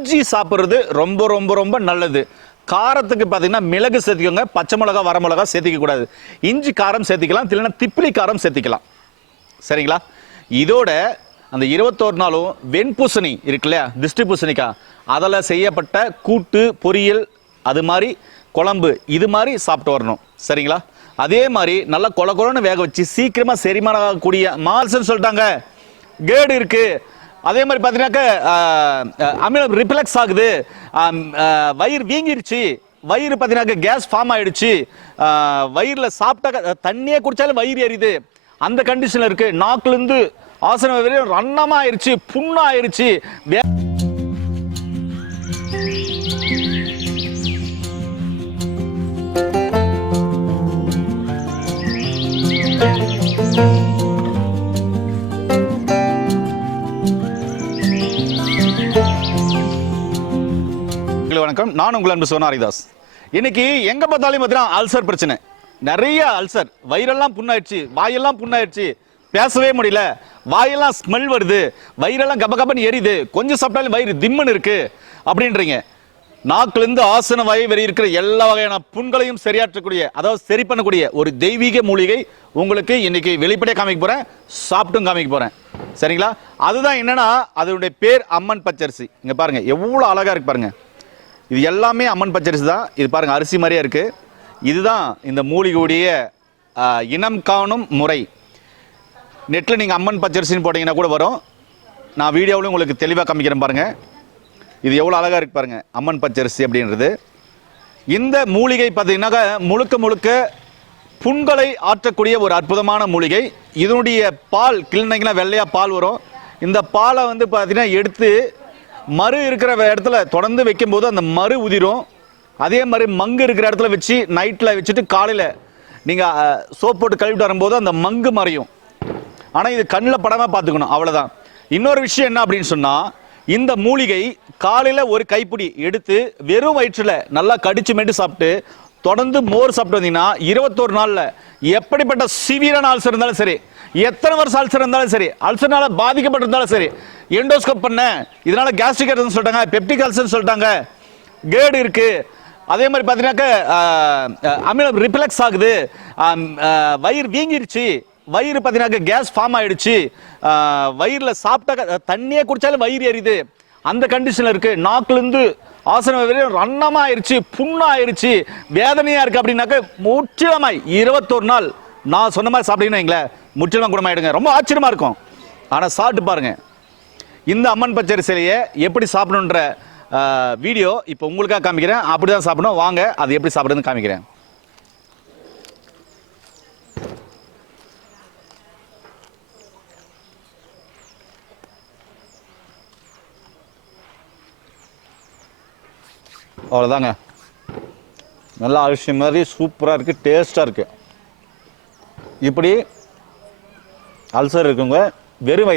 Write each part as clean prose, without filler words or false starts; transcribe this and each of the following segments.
இஞ்சி சாப்பிட்றது ரொம்ப ரொம்ப ரொம்ப நல்லது. காரத்துக்கு பார்த்தீங்கன்னா மிளகு சேர்த்திக்கோங்க, பச்சை மிளகா வர மிளகா சேர்த்திக்க கூடாது. இஞ்சி காரம் சேர்த்திக்கலாம், இல்லைன்னா திப்பிலி காரம் சேர்த்திக்கலாம். சரிங்களா? இதோட அந்த 21 நாளும் வெண்பூசணி இருக்கு இல்லையா, திருஷ்டி பூசணிக்காய், அதில் செய்யப்பட்ட கூட்டு பொரியல், அது மாதிரி குழம்பு, இது மாதிரி சாப்பிட்டு வரணும். சரிங்களா? அதே மாதிரி நல்லா கொல கொலன்னு வேக வச்சு சீக்கிரமா செரிமானம் ஆகக்கூடிய மால்ஸ்ன்னு சொல்லிட்டாங்க, கேடு இருக்கு. அதே மாதிரி பார்த்தீங்கன்னாக்க அமிலம் ரிப்ளெக்ஸ் ஆகுது, வயிறு வீங்கிருச்சு, வயிறு பார்த்தீங்கன்னாக்க கேஸ் ஃபார்ம் ஆயிடுச்சு, வயிறில் சாப்பிட்டா தண்ணியே குடிச்சாலும் வயிறு எரியுது, அந்த கண்டிஷன்ல இருக்கு. நாக்குல இருந்து ஆசனம் வரையும் ரன்னமா ஆயிருச்சு, புண்ணா ஆயிருச்சு. வணக்கம், நான் உங்கள் அன்பு சோனா ஹரிதாஸ். இன்னைக்கு எங்க பார்த்தாலும் பார்த்தீங்கன்னா அல்சர் பிரச்சனை, நிறைய அல்சர், வயிறெல்லாம் புண்ணாயிடுச்சு, வாயெல்லாம் புண்ணாயிடுச்சு, பேசவே முடியல, வாயெல்லாம் ஸ்மெல் வருது, வயிறெல்லாம் கப கபன்னு எரியுது, கொஞ்சம் சாப்பிட்டாலும் வயிறு திம்மன் இருக்கு அப்படின்றீங்க. நாக்கிலிருந்து ஆசன வாய் வரை இருக்கிற எல்லா வகையான புண்களையும் சரியாற்றக்கூடிய, அதாவது சரி பண்ணக்கூடிய ஒரு தெய்வீக மூலிகை உங்களுக்கு இன்னைக்கு வெளிப்படையாக காமிக்க போறேன், சாப்பிட்டும் காமிக்க போறேன். சரிங்களா? அதுதான் என்னன்னா, அதனுடைய பேர் அம்மன் பச்சரிசி. இங்க பாருங்க எவ்வளவு அழகா இருக்கு பாருங்க. இது எல்லாமே அம்மன் பச்சரிசி தான். இது பாருங்க அரிசி மாதிரியா இருக்கு. இதுதான் இந்த மூலிகையுடைய இனம் காணும் முறை. நெட்டில் நீங்கள் அம்மன் பச்சரிசின்னு போட்டிங்கன்னா கூட வரும். நான் வீடியோவிலும் உங்களுக்கு தெளிவாக காமிக்கிறேன் பாருங்கள். இது எவ்வளோ அழகாக இருக்குது பாருங்கள், அம்மன் பச்சரிசி அப்படின்றது. இந்த மூலிகை பார்த்தீங்கன்னாக்கா முழுக்க முழுக்க புண்களை ஆற்றக்கூடிய ஒரு அற்புதமான மூலிகை. இதனுடைய பால் கிளினிங்கன்னா வெள்ளையாக பால் வரும். இந்த பாலை வந்து பார்த்தீங்கன்னா எடுத்து மறு இருக்கிற இடத்துல தொடர்ந்து வைக்கும்போது அந்த மறு உதிரும். அதே மாதிரி மங்கு இருக்கிற இடத்துல வச்சு நைட்டில் வச்சுட்டு காலையில் நீங்கள் சோப் போட்டு கழுவிட்டு வரும்போது அந்த மங்கு மறையும். ஆனால் இது கண்ணில் படாமல் பார்த்துக்கணும், அவ்வளோதான். இன்னொரு விஷயம் என்ன அப்படின்னு சொன்னால், இந்த மூலிகை காலையில் ஒரு கைப்பிடி எடுத்து வெறும் வயிற்றில் நல்லா கடிச்சு மெட்டு சாப்பிட்டு தொடர்ந்து மோர் சாப்பிட்டு வந்தீங்கன்னா 21 நாளில் எப்படிப்பட்ட சிவியரான அல்சர் இருந்தாலும் சரி, எத்தனை வருஷம் அல்சர் இருந்தாலும் சரி, அல்சர்னால பாதிக்கப்பட்டிருந்தாலும் சரி, எண்டோஸ்கோப் பண்ண, இதனால கேஸ்ட்ரிக் அல்சர் சொல்லிட்டாங்க, பெப்டிக் அல்சர் சொல்லிட்டாங்க, கேடு இருக்கு, அதே மாதிரி பார்த்தீங்கன்னாக்க அமிலம் ரிப்ளெக்ஸ் ஆகுது, வயிறு வீங்கிருச்சு, வயிறு பார்த்தீங்கன்னாக்க கேஸ் ஃபார்ம் ஆயிடுச்சு, வயிறில் சாப்பிட்டா தண்ணியே குடிச்சாலும் வயிறு எரியுது, அந்த கண்டிஷன்ல இருக்கு. நாக்குல இருந்து ஆசனம் வரையும் ரன்னமா ஆயிருச்சு, புண்ணா ஆயிருச்சு, வேதனையா இருக்கு அப்படின்னாக்க முற்றிலுமாய் 21 நாள் நான் சொன்ன மாதிரி சாப்பிட்டீங்கன்னு வைங்களேன், முற்றிலுமா குணமாயிடுங்க. ரொம்ப ஆச்சரியமா இருக்கும். ஆனா சாப்பிட்டு பாருங்க. இந்த அம்மன் பச்சரிசிலையே எப்படி சாப்பிடணுன்ற வீடியோ இப்போ உங்களுக்காக காமிக்கிறேன். அப்படிதான் சாப்பிடணும், வாங்க அது எப்படி சாப்பிடுறதுன்னு காமிக்கிறேன். அவ்வளோதாங்க. நல்லா அரிசி மாதிரி சூப்பராக இருக்குது, டேஸ்ட்டாக இருக்குது. இப்படி அல்சர் இருக்குங்க வெறும்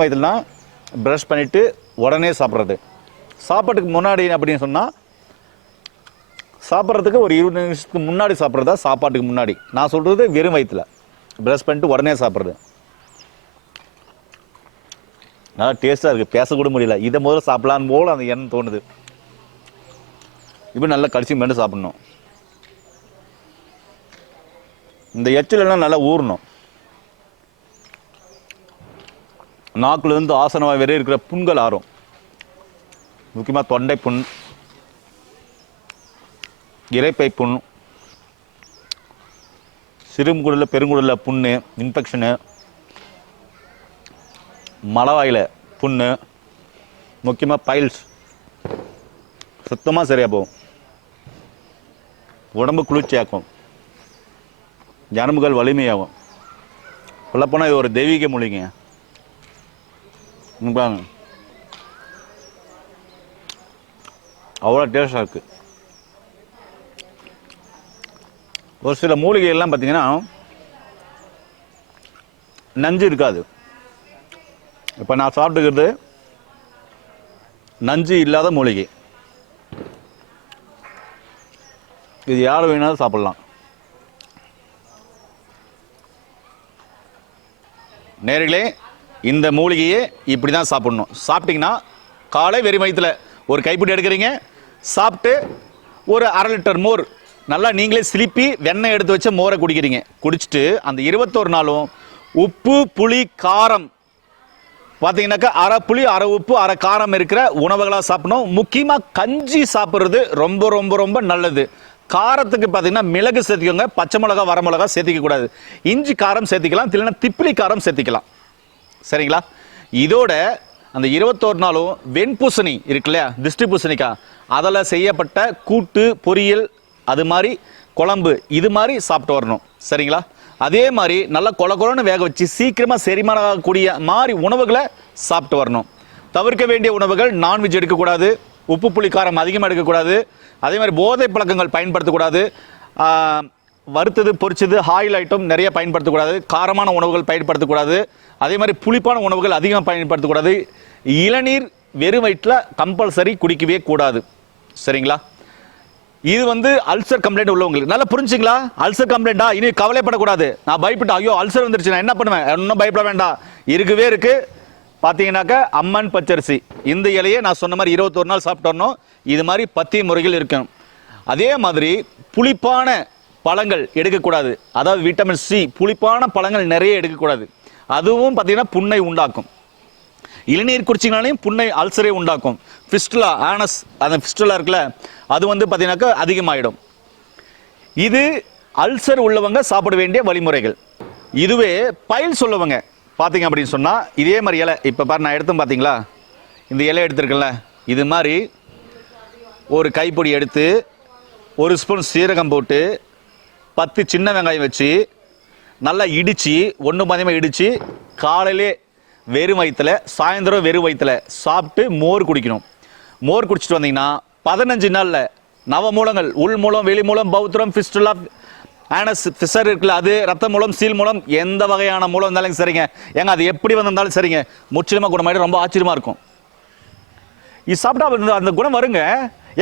வயிற்றுலனா ப்ரஷ் பண்ணிவிட்டு உடனே சாப்பிட்றது. சாப்பாட்டுக்கு முன்னாடி அப்படின்னு சொன்னால், சாப்பிட்றதுக்கு ஒரு 20 நிமிஷத்துக்கு முன்னாடி சாப்பிட்றதா, சாப்பாட்டுக்கு முன்னாடி. நான் சொல்கிறது வெறும் வயிற்றுல ப்ரஷ் பண்ணிட்டு உடனே சாப்பிட்றது. நல்லா டேஸ்ட்டாக இருக்குது, பேசக்கூட முடியல. இதை முதல்ல சாப்பிடலான்னு போல அந்த எண்ணம் தோணுது. இப்படி நல்லா கடிச்சு மென்று சாப்பிடணும். இந்த எச்சிலெல்லாம் நல்லா ஊறணும். நாக்குல இருந்து ஆசனவாய் வரை இருக்கிற புண்கள் ஆறும். முக்கியமாக தொண்டை புண், இரைப்பை புண், சிறுங்குடலில் பெருங்குடலில் புண்ணு, இன்ஃபெக்ஷனு, மலவாயில் புண்ணு, முக்கியமாக பைல்ஸ் சுத்தமாக சரியாக போகும். உடம்பு குளிர்ச்சியாக்கும், ஜனமுகள் வலிமையாகும். சொல்லப்போனால் இது ஒரு தெய்வீக மூலிகை. அவ்வளோ டேஸ்டாக இருக்குது. ஒரு சில மூலிகைகள்லாம் பார்த்தீங்கன்னா நஞ்சு இருக்காது. இப்போ நான் சாப்பிட்டுக்கிறது நஞ்சு இல்லாத மூலிகை. இது யார் வேணாலும் சாப்பிடலாம். நேர்களே, இந்த மூலிகையை இப்படி தான் சாப்பிடணும். சாப்பிட்டீங்கன்னா காலை வெறும் வயிற்றுல ஒரு கைப்பிடி எடுக்கிறீங்க, சாப்பிட்டு ஒரு 1/2 லிட்டர் மோர் நல்லா நீங்களே சிலிப்பி வெண்ணெய் எடுத்து வச்ச மோரை குடிக்கிறீங்க. குடிச்சிட்டு அந்த 21 நாளும் உப்பு புளி காரம் பார்த்தீங்கன்னாக்கா அரை புளி அரை உப்பு அரை காரம் இருக்கிற உணவுகளாக சாப்பிடணும். முக்கியமாக கஞ்சி சாப்பிட்றது ரொம்ப ரொம்ப ரொம்ப நல்லது. காரத்துக்கு பார்த்தீங்கன்னா மிளகு சேர்த்திக்கோங்க, பச்சை மிளகா வர மிளகா சேர்த்திக்க கூடாது. இஞ்சி காரம் சேர்த்திக்கலாம், இல்லைன்னா திப்பிலி காரம் சேர்த்திக்கலாம். சரிங்களா? இதோட அந்த 21 நாளும் வெண்பூசணி இருக்கு இல்லையா, திருஷ்டி பூசணிக்காய், அதில் செய்யப்பட்ட கூட்டு பொரியல் அது மாதிரி குழம்பு இது மாதிரி சாப்பிட்டு வரணும். சரிங்களா? அதே மாதிரி நல்லா கொல கொலன்னு வேக வச்சு சீக்கிரமாக செரிமானம் ஆகக்கூடிய மாதிரி உணவுகளை சாப்பிட்டு வரணும். தவிர்க்க வேண்டிய உணவுகள் நான்வெஜ் எடுக்கக்கூடாது, உப்பு புளி காரம் அதிகமாக எடுக்கக்கூடாது, அதே மாதிரி போதை பழக்கங்கள் பயன்படுத்தக்கூடாது, வறுத்தது பொரிச்சது ஆயில் ஐட்டம் நிறைய பயன்படுத்தக்கூடாது, காரமான உணவுகள் பயன்படுத்தக்கூடாது, அதே மாதிரி புளிப்பான உணவுகள் அதிகமாக பயன்படுத்தக்கூடாது. இளநீர் வெறும் வயிற்றில் கம்பல்சரி குடிக்கவே கூடாது. சரிங்களா? இது வந்து அல்சர் கம்ப்ளைண்ட் உள்ளவங்களுக்கு நல்லா புரிஞ்சுங்களா? அல்சர் கம்ப்ளைண்டா இனி கவலைப்படக்கூடாது. நான் பயப்பட்டு ஐயோ அல்சர் வந்துருச்சு நான் என்ன பண்ணுவேன், இன்னும் பயப்பட வேண்டாம். இருக்கவே இருக்கு. பார்த்தீங்கன்னாக்க அம்மன் பச்சரிசி இந்த இலையே நான் சொன்ன மாதிரி 21 நாள் சாப்பிட்டு வரணும். இது மாதிரி பத்திய முறைகள் இருக்கும். அதே மாதிரி புளிப்பான பழங்கள் எடுக்கக்கூடாது. அதாவது விட்டமின் சி புளிப்பான பழங்கள் நிறைய எடுக்கக்கூடாது. அதுவும் பார்த்தீங்கன்னா புண்ணை உண்டாக்கும். இளநீர் குடிச்சிங்கனாலையும் புண்ணை அல்சரை உண்டாக்கும். ஃபிஸ்டுலா ஆனஸ் அந்த ஃபிஸ்டுலா இருக்குல்ல அது வந்து பார்த்தீங்கன்னாக்கா அதிகமாகிடும். இது அல்சர் உள்ளவங்க சாப்பிட வேண்டிய வழிமுறைகள். இதுவே பைல் சொல்லவங்க பார்த்தீங்க அப்படின்னு சொன்னால் இதே மாதிரி இலை இப்போ பாரு நான் எடுத்தேன் பார்த்தீங்களா, இந்த இலை எடுத்துருக்கல இது மாதிரி ஒரு கைப்பொடி எடுத்து 1 ஸ்பூன் சீரகம் போட்டு 10 சின்ன வெங்காயம் வச்சு நல்லா இடித்து ஒன்று பாதியமாக இடித்து காலையிலே வெறும் வயிற்றுல சாயந்தரம் வெறும் வயிற்றுல சாப்பிட்டு மோர் குடிக்கணும். மோர் குடிச்சிட்டு வந்தீங்கன்னா 15 நாளில் நவமூலங்கள் உள் மூலம் வெளி மூலம் பௌத்திரம் ஃபிஸ்டுலா ஆனஸ் ஃபிஷர் இருக்குல்ல அது ரத்த மூலம் சீல் மூலம் எந்த வகையான மூலம் இருந்தாலும் சரிங்க ஏங்க அது எப்படி வந்திருந்தாலும் சரிங்க முற்றிலுமா குணமாயிடும். ரொம்ப ஆச்சரியமாக இருக்கும். இது சாப்பிட்டா அந்த குணம் வருங்க.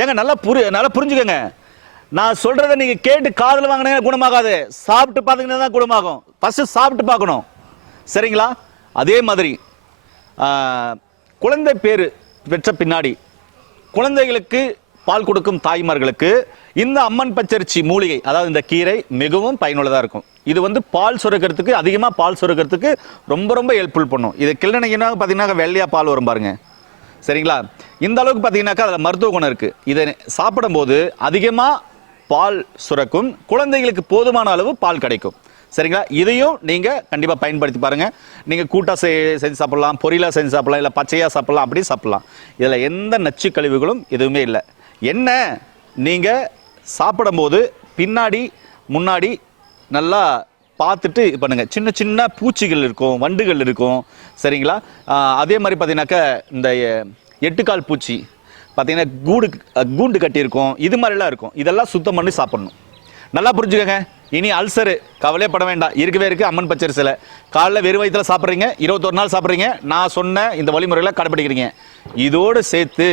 ஏங்க நல்லா புரிஞ்சுக்கங்க. நான் சொல்றதை நீங்க கேட்டு காதில் வாங்கினீங்க குணமாகாது, சாப்பிட்டு பார்த்தீங்கன்னா தான் குணமாகும். ஃபர்ஸ்ட் சாப்பிட்டு பார்க்கணும். சரிங்களா? அதே மாதிரி குழந்தை பேரு பெற்ற பின்னாடி குழந்தைகளுக்கு பால் கொடுக்கும் தாய்மார்களுக்கு இந்த அம்மன் பச்சரிசி மூலிகை அதாவது இந்த கீரை மிகவும் பயனுள்ளதாக இருக்கும். இது வந்து பால் சுரக்கிறதுக்கு அதிகமாக பால் சுரக்கிறதுக்கு ரொம்ப ரொம்ப ஹெல்ப்ஃபுல் பண்ணும். இது கிளனிங்கன்னா பார்த்தீங்கன்னா வெள்ளையா பால் வரும் பாருங்க. சரிங்களா? இந்த அளவுக்கு பார்த்தீங்கன்னாக்கா அதில் மருத்துவ குணம் இருக்குது. இதை சாப்பிடும்போது அதிகமாக பால் சுரக்கும், குழந்தைகளுக்கு போதுமான அளவு பால் கிடைக்கும். சரிங்களா? இதையும் நீங்கள் கண்டிப்பாக பயன்படுத்தி பாருங்கள். நீங்கள் கூட்டாக செஞ்சு சாப்பிட்லாம், பொரியலாக செஞ்சு சாப்பிட்லாம், இல்லை பச்சையாக சாப்பிட்லாம், அப்படி சாப்பிட்லாம். இதில் எந்த நச்சு கழிவுகளும் எதுவுமே இல்லை. என்ன நீங்கள் சாப்பிடும்போது பின்னாடி முன்னாடி நல்லா பார்த்துட்டு பண்ணுங்க. சின்ன சின்ன பூச்சிகள் இருக்கும், வண்டுகள் இருக்கும். சரிங்களா? அதே மாதிரி பார்த்தீங்கன்னாக்கா இந்த 8 கால் பூச்சி பார்த்தீங்கன்னா கூண்டு கட்டியிருக்கும், இது மாதிரிலாம் இருக்கும். இதெல்லாம் சுத்தம் பண்ணி சாப்பிடணும். நல்லா புரிஞ்சுக்கங்க. இனி அல்சரு கவலைப்பட வேண்டாம், இருக்கவே இருக்கு அம்மன் பச்சரிசியில். காலைல வெறும் வயிற்றுல சாப்பிட்றீங்க, 21 நாள் சாப்பிட்றீங்க, நான் சொன்ன இந்த வழிமுறைகளை கடைப்பிடிக்கிறீங்க. இதோடு சேர்த்து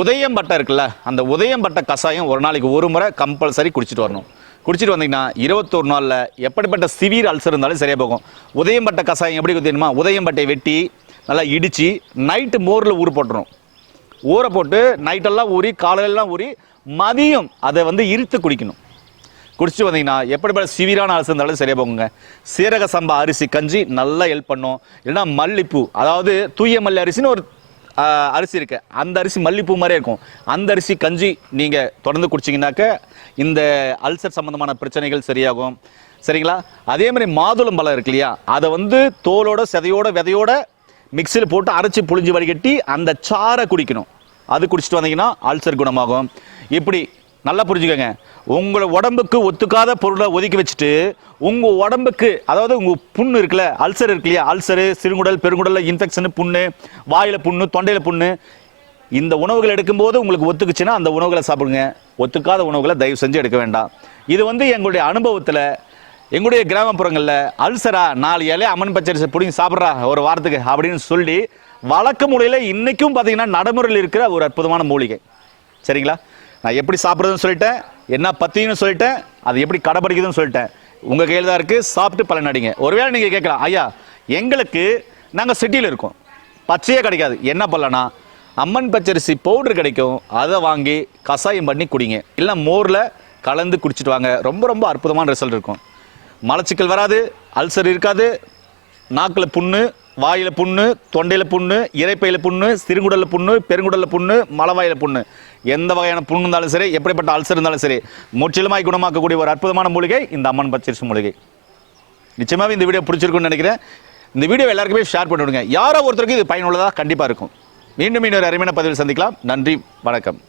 உதயம்பட்டை இருக்குல்ல, அந்த உதயம்பட்டை கஷாயம் ஒரு நாளைக்கு ஒரு முறை கம்பல்சரி குடிச்சிட்டு வரணும். குடிச்சிட்டு வந்தீங்கன்னா 21 நாளில் எப்படிப்பட்ட சிவியர் அல்சர் இருந்தாலும் சரியாக போகும். உதயம்பட்டை கஷாயம் எப்படி குத்தியணுமா, உதயம்பட்டையை வெட்டி நல்லா இடித்து நைட்டு மோரில் ஊற போட்டுரும். ஊற போட்டு நைட்டெல்லாம் ஊறி காலையிலலாம் ஊறி மதியம் அதை வந்து இருத்து குடிக்கணும். குடிச்சிட்டு வந்தீங்கன்னா எப்படிப்பட்ட சிவியரான அல்சர் இருந்தாலும் சரியாக போகுங்க. சீரக சம்பா அரிசி கஞ்சி நல்லா ஹெல்ப் பண்ணும். இல்லைன்னா மல்லிப்பூ அதாவது தூய மல்லி அரிசின்னு ஒரு அரிசி இருக்கு, அந்த அரிசி மல்லிப்பூ மாதிரியே இருக்கும், அந்த அரிசி கஞ்சி நீங்கள் தொடர்ந்து குடிச்சிங்கனாக்க இந்த அல்சர் சம்பந்தமான பிரச்சனைகள் சரியாகும். சரிங்களா? அதே மாதிரி மாதுளம் பழம் இருக்கு இல்லையா, அதை வந்து தோலோட சதையோட விதையோட மிக்சியில் போட்டு அரைச்சி புளிஞ்சு வடிகட்டி அந்த சாறை குடிக்கணும். அது குடிச்சிட்டு வந்தீங்கன்னா அல்சர் குணமாகும். இப்படி நல்லா புரிஞ்சுக்கோங்க. உங்களை உடம்புக்கு ஒத்துக்காத பொருளை ஒதுக்கி வச்சுட்டு உங்கள் உடம்புக்கு அதாவது உங்கள் புண்ணு இருக்குல்ல, அல்சர் இருக்கு இல்லையா, அல்சரு சிறுகுடல் பெருங்குடலில் இன்ஃபெக்ஷனு புண்ணு, வாயில் புண்ணு, தொண்டையில் புண்ணு, இந்த உணவுகள் எடுக்கும்போது உங்களுக்கு ஒத்துக்குச்சுன்னா அந்த உணவுகளை சாப்பிடுங்க. ஒத்துக்காத உணவுகளை தயவு செஞ்சு எடுக்க வேண்டாம். இது வந்து எங்களுடைய அனுபவத்தில் எங்களுடைய கிராமப்புறங்களில் அல்சரா 4 இலையை அம்மன் பச்சரிசி பிடிங்கி சாப்பிட்றா ஒரு வாரத்துக்கு அப்படின்னு சொல்லி வழக்க முறையில் இன்றைக்கும் பார்த்தீங்கன்னா நடைமுறையில் இருக்கிற ஒரு அற்புதமான மூலிகை. சரிங்களா? நான் எப்படி சாப்பிட்றதுன்னு சொல்லிட்டேன், என்ன பத்தின்னு சொல்லிட்டேன், அது எப்படி கடைப்பிடிக்குதுன்னு சொல்லிட்டேன். உங்கள் கையில் தான் இருக்குது, சாப்பிட்டு பலனடிங்க. ஒருவேளை நீங்கள் கேட்கலாம், ஐயா எங்களுக்கு நாங்கள் சிட்டியில் இருக்கோம், பச்சையே கிடைக்காது, என்ன பண்ணலன்னா அம்மன் பச்சரிசி பவுடர் கிடைக்கும், அதை வாங்கி கசாயம் பண்ணி குடிங்க. இல்லை மோரில் கலந்து குடிச்சிட்டு வாங்க. ரொம்ப ரொம்ப அற்புதமான ரிசல்ட் இருக்கும். மலச்சிக்கல் வராது, அல்சர் இருக்காது, நாக்கில் புண்ணு, வாயில் புண்ணு, தொண்டையில் புண்ணு, இரைப்பையில் புண்ணு, சிறுகுடலில் புண்ணு, பெருங்குடலில் புண்ணு, மலவாயில் புண்ணு, எந்த வகையான புண்ணு இருந்தாலும் சரி, எப்படிப்பட்ட அல்சர் இருந்தாலும் சரி, முற்றிலுமாய் குணமாக்கக்கூடிய ஒரு அற்புதமான மூலிகை இந்த அம்மன் பச்சரிசி மூலிகை. நிச்சயமாகவே இந்த வீடியோ பிடிச்சிருக்குன்னு நினைக்கிறேன். இந்த வீடியோ எல்லாருக்குமே ஷேர் பண்ணி விடுங்க. யாரோ ஒருத்தருக்கு இது பயனுள்ளதாக கண்டிப்பாக இருக்கும். மீண்டும் இன்னொரு அருமையான பதிவில் சந்திக்கலாம். நன்றி, வணக்கம்.